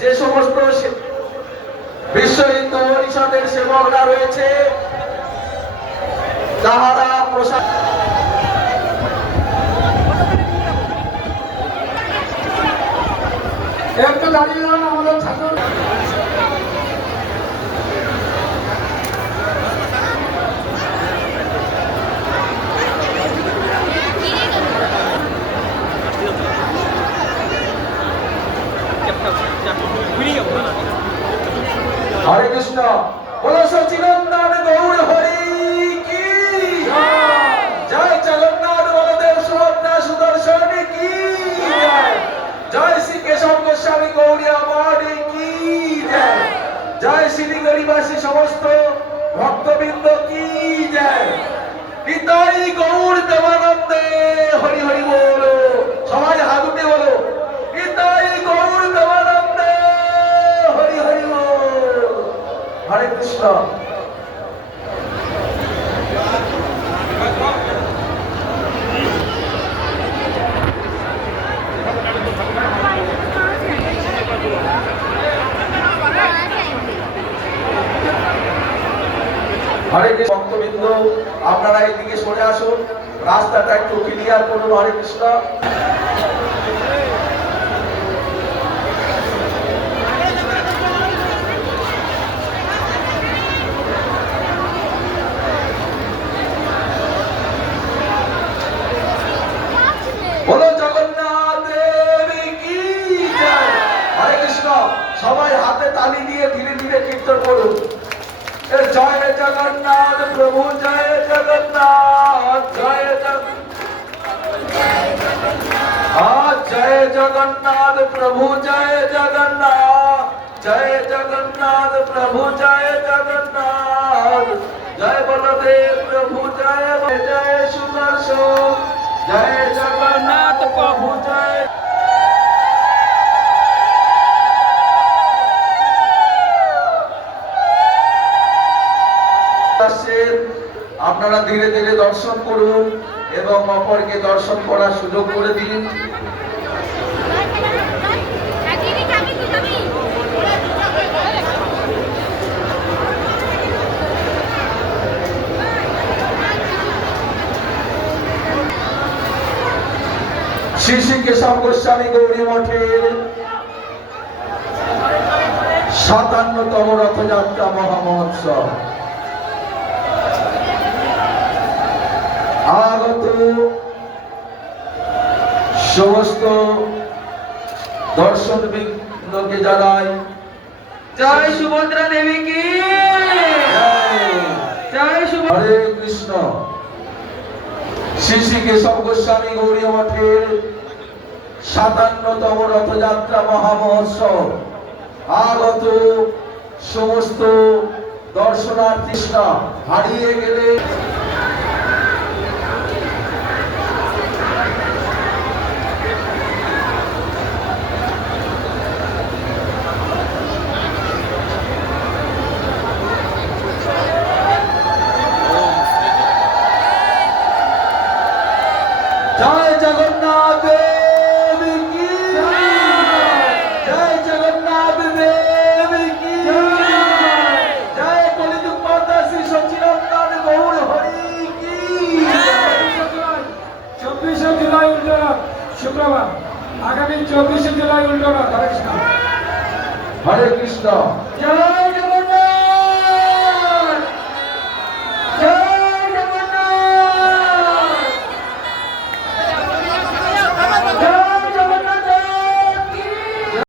যে সমস্ত বিশ্ব হিন্দু পরিষদের সেবকরা রয়েছে তাহারা প্রসাদ একটু দাঁড়িয়ে যান আমাদের ঠাকুর हरे कृष्ण बोलो सच्चिदानंद गौर हरि की जय जगन्नाथ बलदेव सुभद्रा सुदर्शन की जय श्री केशव गोस्वामी गौड़िया माड़ी की जय শিলিগুড়িবাসী সমস্ত ভক্তবৃন্দ की जय নিতাই গৌর দেবানন্দে হরি হরি বলো সবাই হাত উঠে বলো নিতাই গৌর দেবানন্দে হরি হরি বল হরে কৃষ্ণ হরে কৃষ্ণ ভক্তবৃন্দ আপনারা এইদিকে সরে আসুন রাস্তাটা একটু ক্লিয়ার করুন হরে কৃষ্ণ বলো জগন্নাথ দেবী কি জয় হরে কৃষ্ণ সবাই হাতে তালি দিয়ে ধীরে ধীরে কীর্তন করুন জয় জগন্নাথ প্রভু জয় জগন্নাথ জয় জগন্নাথ প্রভু জয় জগন্নাথ জয় জগন্নাথ প্রভু জয় জগন্নাথ জয় বলদেব প্রভু জয় জয় সুদর্শন জয় জগন্নাথ প্রভু জয় আপনারা ধীরে ধীরে দর্শন করুন এবং অপরকে দর্শন করার সুযোগ করে দিন শ্রী শ্রী কেশব গোস্বামী গৌরী মঠের ৫৭তম রথযাত্রা মহামহোৎসব আগত সমস্ত দর্শকবৃন্দকে জানাই জয় সুভদ্রা দেবী কি জয় হরে কৃষ্ণ শ্রী শ্রী কেশব গোস্বামী গৌরী মঠের ৫৭তম রথযাত্রা মহামহোৎসব আগত সমস্ত দর্শনার্থীরা হারিয়ে গেলে जय जगन्नाथ देवी की जय जगन्नाथ देवी की जय कलियुग माता श्री सच्चिदानंद गौर हरि की 24 जुलाई उल्टा शुक्रवार आगामी 24 जुलाई उल्टा हरे कृष्ण जय जगन्नाथ जय जगन्नाथ